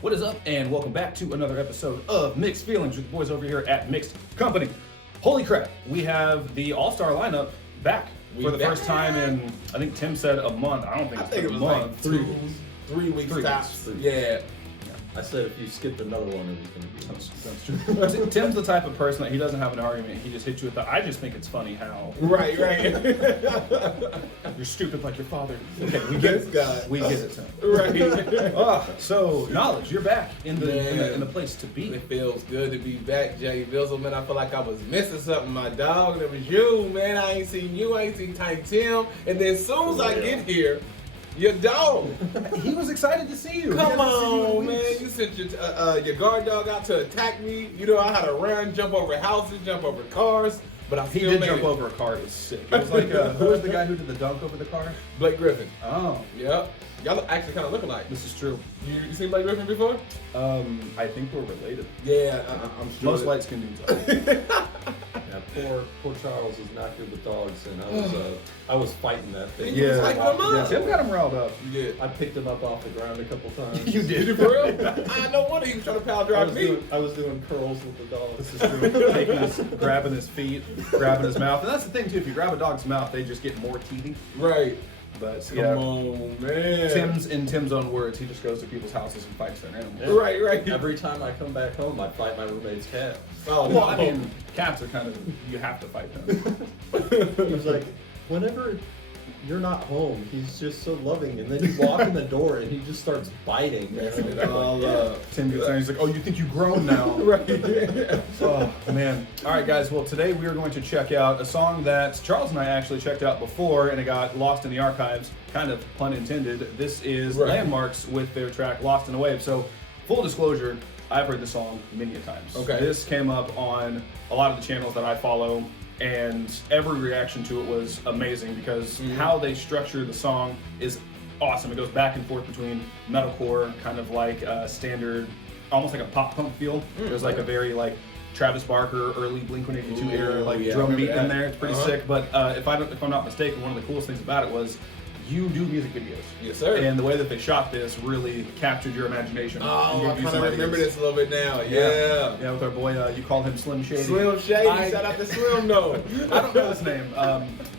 What is up, and welcome back to another episode of Mixed Feelings with the boys over here at Mixed Company. Holy crap, we have the all-star lineup back for the first time in, I think Tim said a month. I don't think it's been a month. Like 3 weeks tops. Yeah. I said if you skipped another one, it was going to be. That's true. Tim's the type of person that he doesn't have an argument. He just hits you with the, I just think it's funny how. Right. You're stupid like your father. Okay, we get it. We get it, Tim. Right. So, Knowledge, you're back in the place to be. It feels good to be back, Jay Bizzle, man. I feel like I was missing something, my dog. It was you, man. I ain't seen you. I ain't seen Tiny Tim. And then as soon as I get here, your dog. He was excited to see you. Come on, man. You sent your guard dog out to attack me. You know, I had to run, jump over houses, jump over cars. But I He did jump over a car. It was sick. It was like, who was the guy who did the dunk over the car? Blake Griffin. Oh. Yep. Y'all actually kind of look alike. This is true. You seen Blake Griffin before? I think we're related. Yeah, I'm sure. Most light skinned dudes are. Yeah, poor Charles is not good with dogs, and I was fighting that thing. Yeah. Like Yeah, Tim got him riled up. You did. I picked him up off the ground a couple times. You did? For real? I no wonder he was trying to power drive me. I was doing curls with the dog. This is true. Grabbing his feet, grabbing his mouth. And that's the thing, too. If you grab a dog's mouth, they just get more teethy. Right. But, Come on, man. in Tim's own words, he just goes to people's houses and fights their animals. Yeah. Right. Every time I come back home, I fight my roommate's cat. Oh, Well, I mean, cats are kind of, you have to fight them. He was like, whenever you're not home, he's just so loving, and then you walk in the door and he just starts biting. Man. Tim gets there, he's like, oh, you think you've grown now? Right. Oh, man. All right, guys. Well, today we are going to check out a song that Charles and I actually checked out before, and it got lost in the archives, kind of pun intended. This is Landmarks with their track Lost in a Wave. So, full disclosure, I've heard this song many a times. Okay. This came up on a lot of the channels that I follow, and every reaction to it was amazing because how they structure the song is awesome. It goes back and forth between metalcore, kind of like standard, almost like a pop punk feel. There's like a very like Travis Barker, early Blink-182 era like drum beat in there. It's pretty sick. But if I'm not mistaken, one of the coolest things about it was you do music videos. Yes, sir. And the way that they shot this really captured your imagination. Oh, I kind of remember this a little bit now. Yeah, with our boy, you call him Slim Shady. Slim Shady. Shout out to Slim, though. I don't know his name.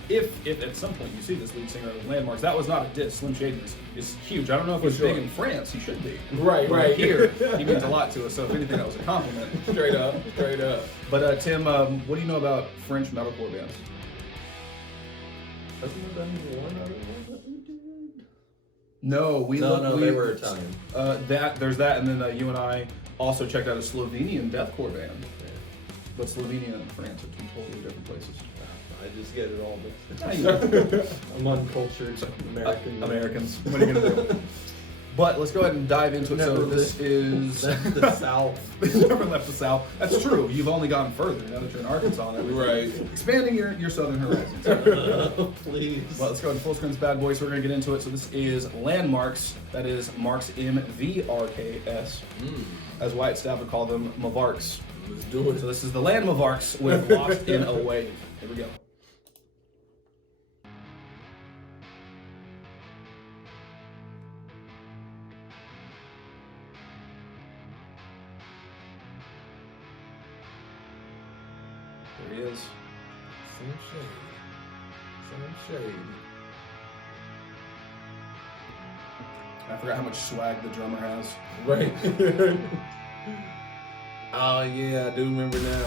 If at some point you see this lead singer of Landmarks, that was not a diss. Slim Shady is huge. I don't know if he's big in France. He should be. Right. Here, he means a lot to us. So if anything, that was a compliment. Straight up. But Tim, what do you know about French metalcore bands? Hasn't there been one other one that we did? No, they were Italian. There's that, and then you and I also checked out a Slovenian deathcore band. Yeah. But Slovenia and France are two totally different places. I just get it all mixed up. I'm uncultured Americans. What are you gonna do? But let's go ahead and dive into it. So this is the South. Never left the South. That's true. You've only gone further now that you're in Arkansas. Right. Expanding your southern horizons. Please. Well, let's go ahead and full screen bad boys. So we're gonna get into it. So this is Landmarks. That is Marks MVRKS. As Wyatt Staff would call them, Mavarks. Let's do it. So this is the Landmavarks with Lost in a Wave. Here we go. There he is. Slim Shady. I forgot how much swag the drummer has. Right. Oh, yeah, I do remember now.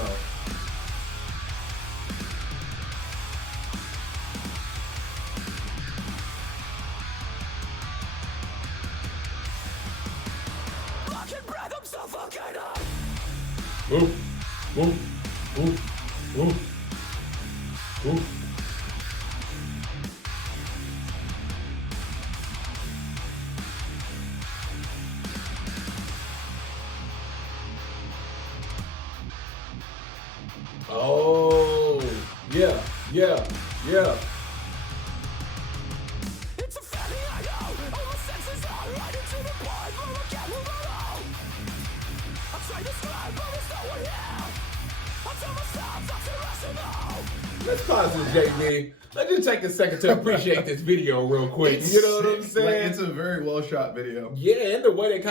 Oh, yeah. It's a family I know. All the senses are right into the point where I can't move alone. I'm trying to describe, but there's no one here. I tell myself that's irrational. Let's pause this, JB. Let's just take a second to appreciate this video real quick. You know what I'm saying? Like, it's a very well shot video. Yeah, and the way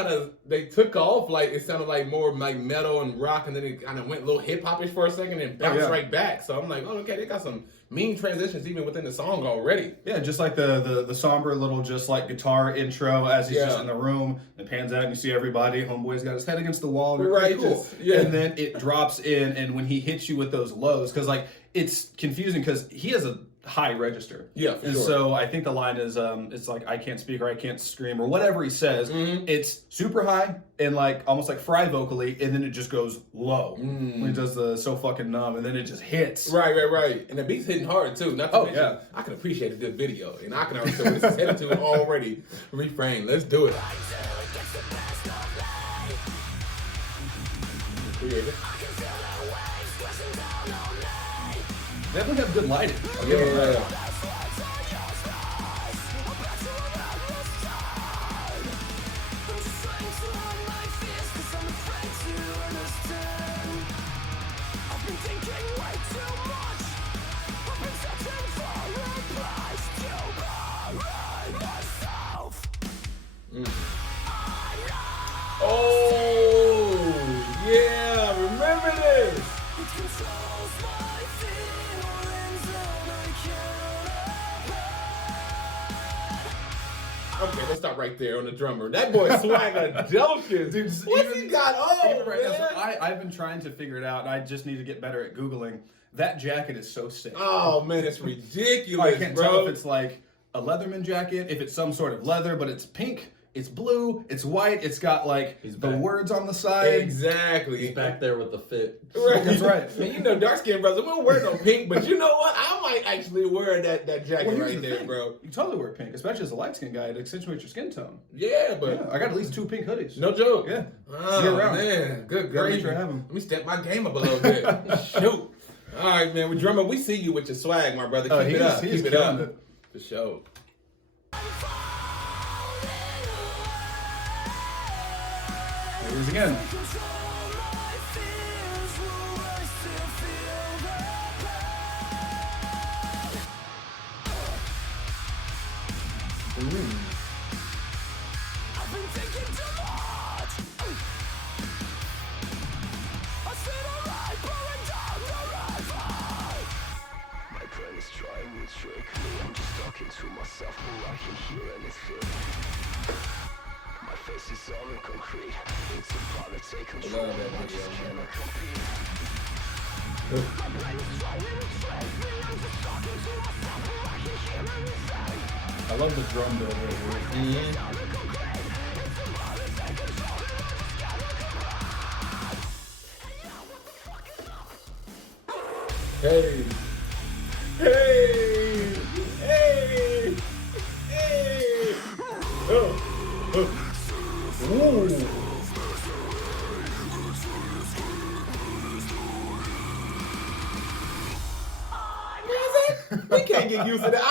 they took off, like it sounded like more like metal and rock, and then it kind of went a little hip hopish for a second and bounced right back. So I'm like, oh, okay, they got some mean transitions even within the song already. Yeah, just like the somber little just like guitar intro as he's just in the room. It pans out and you see everybody. Homeboy's got his head against the wall. Right, Cool. yeah. And then it drops in, and when he hits you with those lows, because like it's confusing because he has a high register. Yeah, for and sure. so I think the line is it's like I can't speak or I can't scream or whatever he says. It's super high and like almost like fry vocally, and then it just goes low when he does the so fucking numb, and then it just hits. Right. And the beat's hitting hard too. Not to mention, I can appreciate a good video, and I can already tell this is headed to it already. Reframe. Let's do it. Creative. They definitely have good lighting. Yeah. Oh, yeah, remember this. Okay, let's stop right there on the drummer. That boy swaggadocious. Dude, What's he got on, even right now, man? so I've been trying to figure it out, and I just need to get better at Googling. That jacket is so sick. Oh, man, it's ridiculous, I can't bro. tell if it's like a Leatherman jacket, if it's some sort of leather, but it's pink, it's blue, it's white, it's got like the words on the side. Exactly. He's back there with the fit. Right. That's right. And you know, dark skinned brothers, we don't wear no pink, but you know what? I might actually wear that jacket Well, here's right the there, thing. bro. You totally wear pink, especially as a light skinned guy. It accentuates your skin tone. Yeah, but Yeah, I got at least 2 pink hoodies. no joke. Yeah. Oh, Year round. man. Good Gotta make grief. sure I have 'em. Let me step my game up a little bit. Shoot. All right, man. We're drumming. We see you with your swag, my brother. Keep it up. He's Keep it up. killing it. For sure. Here it is again. I'm just talking to myself, but I can hear anything. My face is all in concrete. It's about to take control. I just cannot compete. My brain is trying to trick me. I'm just talking to myself, but I can hear anything. I love the drum build right here. Hey. Hey. Hey. Hey. Ooh. We can't get used to that.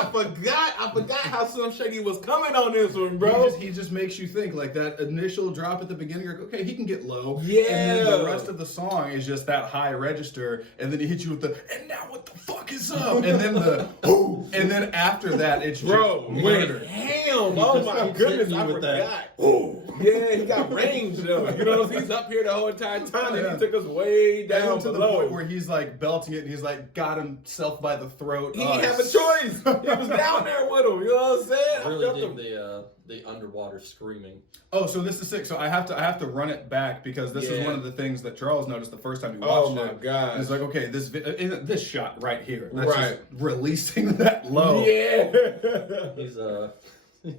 I forgot how Slim Shady was coming on this one, bro. He just makes you think like that initial drop at the beginning. You're like, okay, he can get low. Yeah. And then the rest of the song is just that high register, and then he hits you with the and now what the fuck is up? And then the ooh, and then after that it's Bro, just murder. damn! Oh my goodness, I forgot. Ooh, yeah, he got range though. You know, he's up here the whole entire time, and he took us way down to the below. point where he's like belting it, and he's like got himself by the throat. He didn't have a choice. He was down there with him. You know what I'm saying? I really dig the underwater screaming. Oh, so this is sick. So I have to run it back because this is one of the things that Charles noticed the first time he watched it. Oh my god! It's like, okay, this shot right here. That's Right. just releasing that low. Yeah.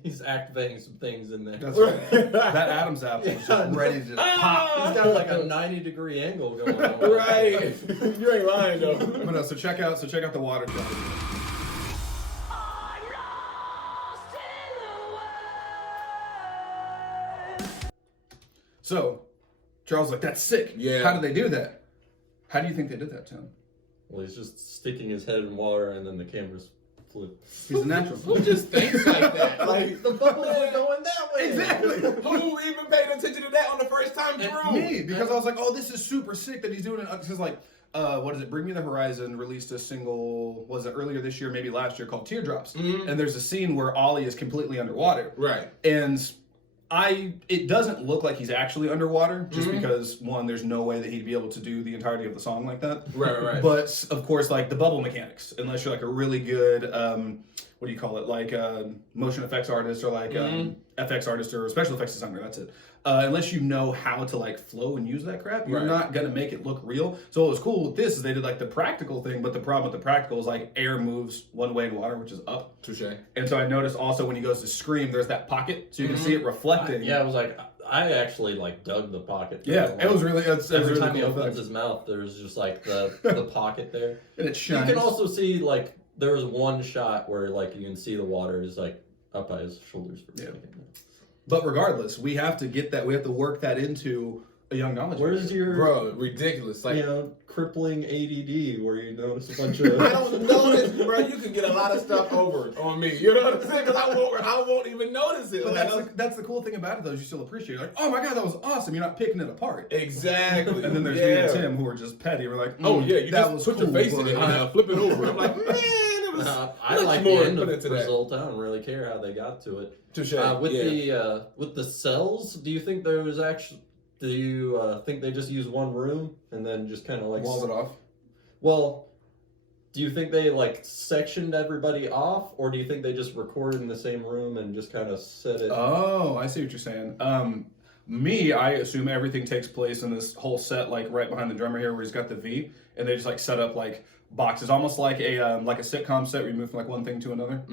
He's activating some things in there. That's right. That Adam's apple is just ready to pop. He's got like a 90-degree angle going on. Right. You ain't lying though. But no, so check out the water drop. So, Charles was like, that's sick. Yeah. How did they do that? How do you think they did that to him? Well, he's just sticking his head in water and then the cameras flip. He's a natural. Who just thinks like that? Like The bubbles are going that way. Exactly. who even paid attention to that on the first time through? Me, because I was like, oh, this is super sick that he's doing it. Because like, what is it? Bring Me the Horizon released a single, was it earlier this year, maybe last year, called Teardrops. And there's a scene where Ollie is completely underwater. Right. And it doesn't look like he's actually underwater, just because, one, there's no way that he'd be able to do the entirety of the song like that. Right. But, of course, like, the bubble mechanics, unless you're, like, a really good, what do you call it, like, motion effects artist or, like, FX artist or special effects designer, that's it. Unless you know how to, like, flow and use that crap, you're not going to make it look real. So what was cool with this is they did, like, the practical thing, but the problem with the practical is, like, air moves one way in water, which is up. Touche. And so I noticed also when he goes to scream, there's that pocket, so you can see it reflecting. I was like, I actually, like, dug the pocket. Yeah, like, it was really, every time really he cool opens effect. his mouth, there's just, like, the pocket there. And it shines. You can also see, like, there was one shot where, like, you can see the water is, like, up by his shoulders. For a second. But regardless, we have to get that. We have to work that into a young knowledge. Where's your ridiculous? Like, crippling ADD where you notice a bunch of. I don't notice, bro. You can get a lot of stuff over on me. You know what I'm saying? Because I won't even notice it. But Like, that's the cool thing about it, though. Is you still appreciate it. Like, oh my god, that was awesome. You're not picking it apart. Exactly. And then there's me and Tim who are just petty. We're like, oh yeah, you that just was put cool, your face in it but- and flip it over. I'm like, man, it was. I much like more the end put of into the that. result. I don't really care how they got to it. Touche. With the cells, do you think there was actually? Do you think they just use one room and then just kind of like walled it off? Well, do you think they like sectioned everybody off, or do you think they just recorded in the same room and just kind of set it? Oh, I see what you're saying. I assume everything takes place in this whole set, like right behind the drummer here, where he's got the V, and they just like set up like boxes, almost like a sitcom set where you move from like one thing to another,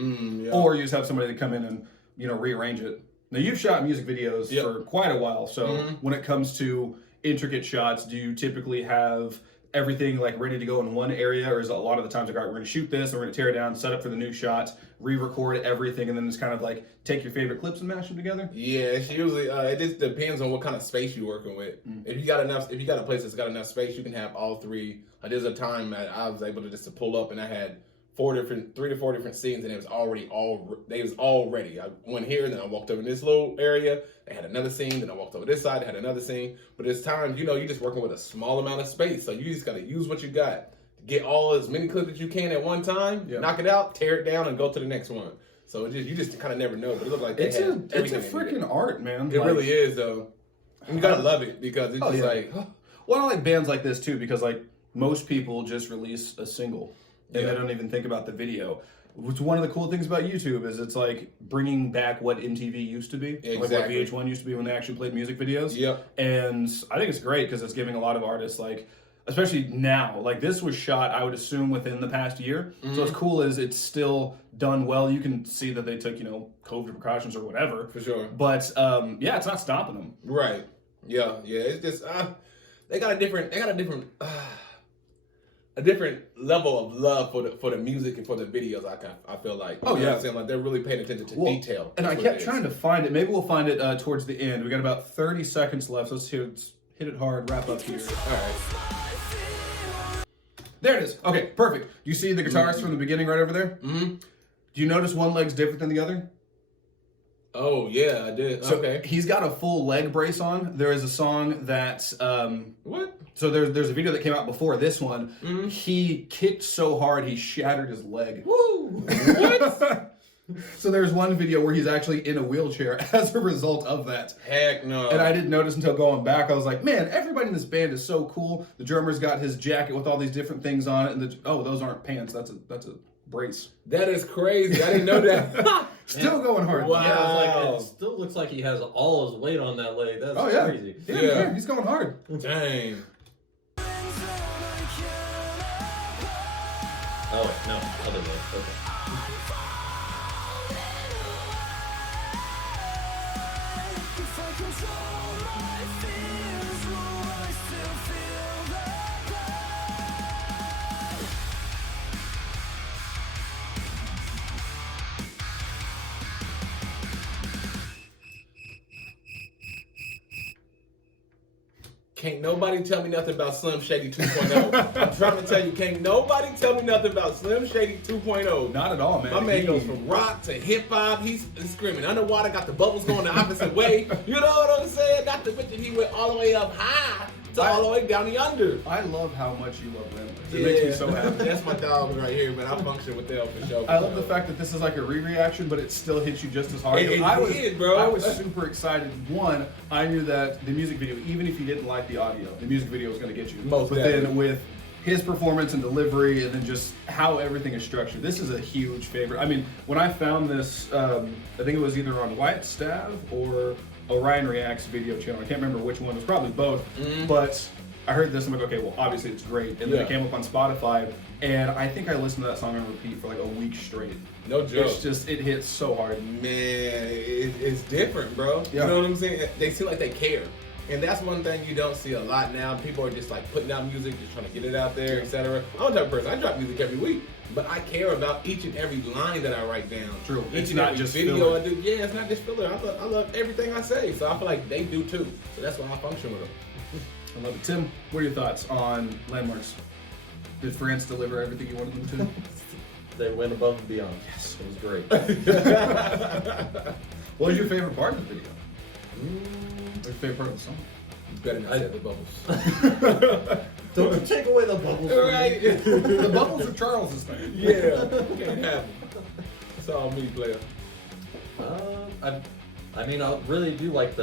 or you just have somebody to come in and rearrange it. Now you've shot music videos for quite a while, so when it comes to intricate shots, do you typically have everything like ready to go in one area, or is it a lot of the times like, all right, we're going to shoot this, and we're going to tear it down, set up for the new shots, re-record everything, and then just kind of like take your favorite clips and mash them together? Yeah, it's usually it just depends on what kind of space you're working with. If you got a place that's got enough space, you can have all three. There's a time that I was able to just to pull up, and I had 3 to 4 different scenes, and it was all ready. I went here, and then I walked over in this little area. They had another scene, then I walked over this side, they had another scene. But it's times, you're just working with a small amount of space, so you just got to use what you got. Get as many clips as you can at one time, knock it out, tear it down, and go to the next one. So you just kind of never know. But it looked like it's a freaking art, man. It really is, though. And you gotta love it because it's just like. Well, I like bands like this too because like most people just release a single. And they don't even think about the video. Which one of the cool things about YouTube is it's like bringing back what MTV used to be, like what VH1 used to be when they actually played music videos. And I think it's great because it's giving a lot of artists like, especially now, like this was shot, I would assume, within the past year. So what's cool is it's still done well. You can see that they took, COVID precautions or whatever. For sure. But it's not stopping them. Right. Yeah. It's just they got a different level of love for the music and for the videos. I feel like. You know what I'm saying? Like they're really paying attention to detail. And I kept trying to find it. Maybe we'll find it towards the end. We got about 30 seconds left. Let's hit it hard. Wrap up here. All right. There it is. Okay, perfect. You see the guitarist from the beginning right over there? Mm-hmm. Do you notice one leg's different than the other? Oh yeah, I did. So okay. He's got a full leg brace on. There is a song that what? So there's a video that came out before this one. Mm-hmm. He kicked so hard he shattered his leg. Woo! What? So there's one video where he's actually in a wheelchair as a result of that. Heck no. And I didn't notice until going back. I was like, man, everybody in this band is so cool. The drummer's got his jacket with all these different things on it, and those aren't pants. That's a brace. That is crazy. I didn't know that. Still going hard. Wow. Yeah, it still looks like he has all his weight on that leg. That's crazy. Yeah, he's going hard. Dang. Oh, no, other leg. Okay. Can't nobody tell me nothing about Slim Shady 2.0. I'm trying to tell you, can't nobody tell me nothing about Slim Shady 2.0. Not at all, man. My man goes from rock to hip hop. He's screaming underwater, got the bubbles going the opposite way. You know what I'm saying? Not to mention he went all the way up high It's all the way down yonder. I love how much you love Landmarks. It makes me so happy. That's my dog right here, man. I function with them for sure. I love the fact that this is like a re-reaction, but it still hits you just as hard. It I was, did, bro. I was super excited. One, I knew that the music video, even if you didn't like the audio, the music video was going to get you. Most but definitely. then with his performance and delivery, and then just how everything is structured, this is a huge favorite. I mean, when I found this, I think it was either on Wyatt Stav or Orion React's video channel. I can't remember which one. It was probably both, but I heard this. I'm like, okay, well, obviously it's great. And then it came up on Spotify, and I think I listened to that song on repeat for like a week straight. No joke. It's just, it hits so hard. Man, it's different, bro. Yeah. You know what I'm saying? They seem like they care. And that's one thing you don't see a lot now. People are just like putting out music, just trying to get it out there, etc. I'm the type of person, I drop music every week, but I care about each and every line that I write down. True. Each It's and not every just video filler. I do. Yeah, it's not just filler. I love everything I say, so I feel like they do too. So that's why I function with them. I love it. Tim, what are your thoughts on Landmarks? Did France deliver everything you wanted them to? They went above and beyond. Yes, it was great. What was your favorite part of the video? What's your favorite part of the song? Better not set the bubbles. Don't take away the bubbles. from me. Right? The bubbles are Charles's thing. Yeah, can't have them. That's all me, player. I mean, I really do like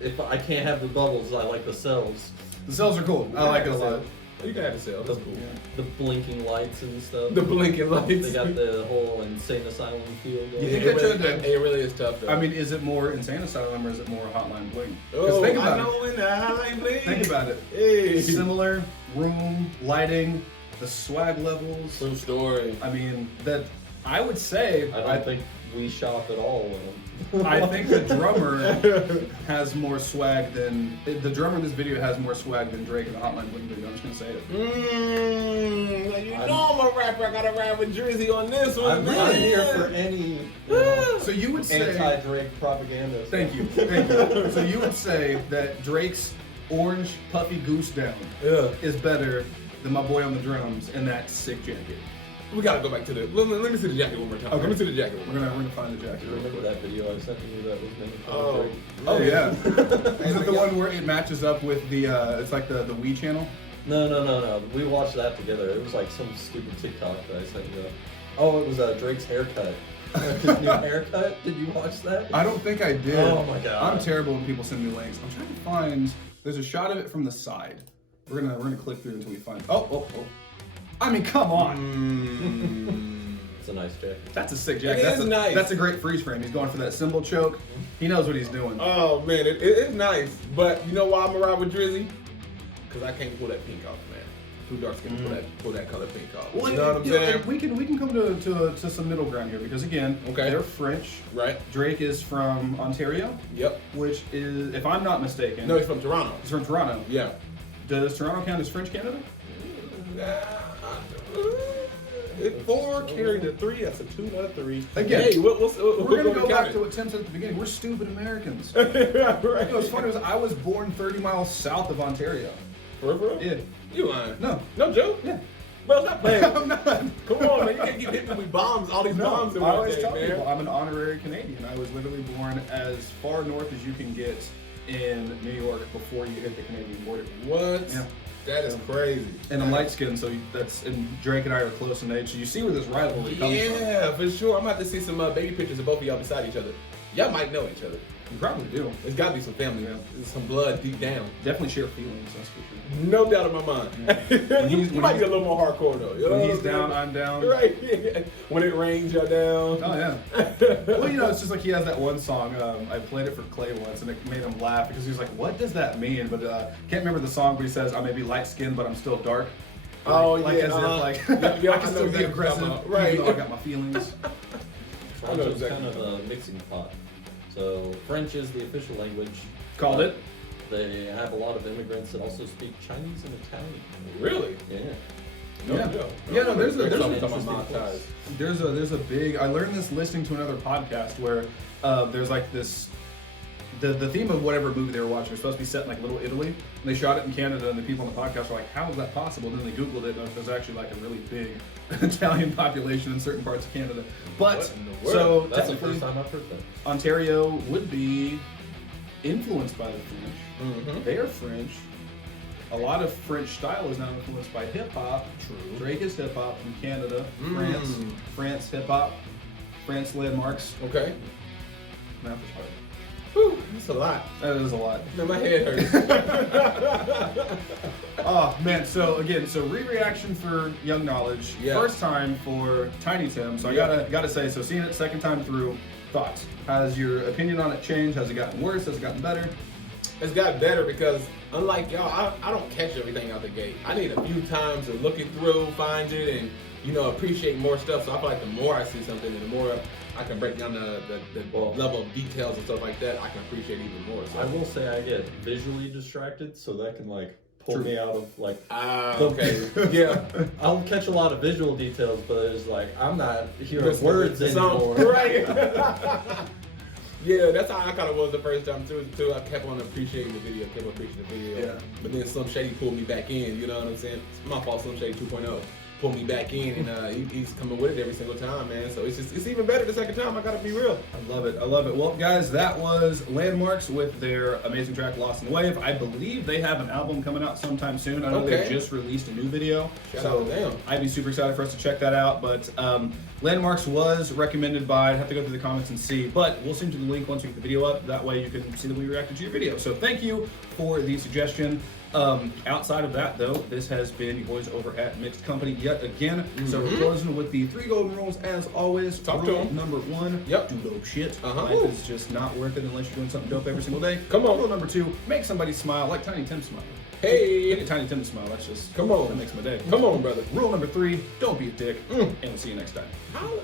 if I can't have the bubbles, I like the cells. The cells are cool. I like it a lot. You can have the cell. That's cool. The blinking lights and stuff. The blinking lights. They got the whole insane asylum feel going. You think it, I really, tried to- it really is tough though. I mean, is it more Insane Asylum or is it more Hotline Bling? Because oh, think I about know it. in the Hotline Bling. Think about it. Hey. Similar room, lighting, the swag levels. True story. I mean, that I would say. I don't think we shop at all with them. I think the drummer has more swag than the drummer in this video has more swag than Drake in the Hotline Bling video. I'm just gonna say it. You know I'm a rapper. I gotta ride with Drizzy on this one, I'm man. not here for any So you would say anti-Drake propaganda. Thank you, thank you. So you would say that Drake's orange puffy goose down Yeah. is better than my boy on the drums in that sick jacket. We gotta go back to the. Let me see the jacket one more time. Okay. Let me see the jacket. We're gonna find the jacket. Do you remember that video I sent you that was making fun of Oh. Drake? Oh yeah. Is it the Yeah. one where it matches up with the? It's like the Wii channel. No. We watched that together. It was like some stupid TikTok that I sent you. Oh, it was Drake's haircut. His new haircut. Did you watch that? I don't think I did. Oh my God. I'm terrible when people send me links. I'm trying to find. There's a shot of it from the side. We're gonna click through until we find. Oh. I mean, come on. It's a nice jacket. That's a sick jacket. It is nice. That's a great freeze frame. He's going for that cymbal choke. He knows what he's doing. Oh man, it is nice. But you know why I'm around with Drizzy? Because I can't pull that pink off, man. Too dark skin to pull that color pink off. Well, you know what I'm saying? we can come to some middle ground here because again, Okay. they're French. Right? Drake is from Ontario, Yep. which is, if I'm not mistaken, No, he's from Toronto. he's from Toronto. Yeah. Does Toronto count as French Canada? It's 4 carried to 3. That's a 2, not a 3. Again, hey, We're gonna go back count to it. what Tim said at the beginning. We're stupid Americans. right. You know what's funny was I was born 30 miles south of Ontario. For real? Yeah. You lying? No. No joke? Yeah. Bro, stop playing. I'm not. Come on, man. You can't keep hitting me with bombs, all these bombs in I one always day, tell man. people I'm an honorary Canadian. I was literally born as far north as you can get in New York before you hit the Canadian border. What? Yeah. That is crazy. And I'm light skinned, so that's, and Drake and I are close in age, so you see where this rivalry comes from. Yeah, for sure. I'm about to see some baby pictures of both of y'all beside each other. Y'all might know each other. You probably do. There's got to be some family, man. There's some blood deep down. Definitely share feelings, that's for sure. No doubt in my mind. you might be a little more hardcore though. You know When what he's I'm down, saying? I'm down. Right. When it rains, y'all down. Oh, yeah. Well, you know, it's just like he has that one song. I played it for Clay once, and it made him laugh because he was like, "What does that mean?" But can't remember the song, but he says, "I may be light skinned, but I'm still dark." Oh, like yeah, as uh-huh. if like Yeah, I I can know still be exactly what you're aggressive, talking about. Right. even though I got my feelings. I know French is exactly. kind of a mixing pot. So French is the official language. Called it. They have a lot of immigrants that also speak Chinese and Italian. Really? Yeah. Yeah, no, there's a- Talking there's about a- my ties. There's a big. I learned this listening to another podcast where there's like this. The theme of whatever movie they were watching was supposed to be set in like Little Italy, and they shot it in Canada, and the people on the podcast were like, "How is that possible?" And then they Googled it, and there's actually like a really big Italian population in certain parts of Canada. But What in the world? so That's the technically, first time I've heard that. Ontario would be influenced by the French. Mhm. They are French. a lot of French style is now influenced by hip hop. True. Drake is hip hop from Canada, France hip hop, France landmarks. Okay. Math is hard. Whew, that's a lot. That is a lot. Man, my head hurts. Oh man, so again, re-reaction for Young Knowledge. Yeah. First time for Tiny Tim. So I gotta say, so seeing it second time through, thoughts. Has your opinion on it changed? Has it gotten worse? Has it gotten better? It's got better because unlike y'all, I don't catch everything out the gate. I need a few times to look it through, find it, and appreciate more stuff. So I feel like the more I see something and the more I can break down the level of details and stuff like that, I can appreciate even more. So I will say I get visually distracted, so that can like pull me out of like. Okay. Yeah. I'll catch a lot of visual details, but it's like I'm not hearing words anymore. Right. Yeah, that's how I kind of was the first time too. I kept on appreciating the video, Yeah. But then Slim Shady pulled me back in. You know what I'm saying? It's my fault, Slim Shady 2.0. Pulled me back in, and he's coming with it every single time, man. So it's even better the second time. I gotta be real. I love it. Well, guys, that was Landmarks with their amazing track "Lost in the Wave." I believe they have an album coming out sometime soon. I know they just released a new video, Shout out to them. I'd be super excited for us to check that out. But Landmarks was recommended by. I'd have to go through the comments and see, but we'll send you the link once we get the video up. That way you can see that we reacted to your video. So thank you for the suggestion. Outside of that, though, this has been your boys over at Mixed Company yet again. So we're closing with the 3 golden rules as always. Talk to Rule 'em. number 1, Yep. do dope shit. Uh-huh. Life is just not worth it unless you're doing something dope every single day. Come on. Rule number 2, make somebody smile like Tiny Tim smile. Hey. Make a Tiny Tim smile. That's just Come on. That makes my day. Come on, brother. Rule number 3, don't be a dick. And we'll see you next time. Holla.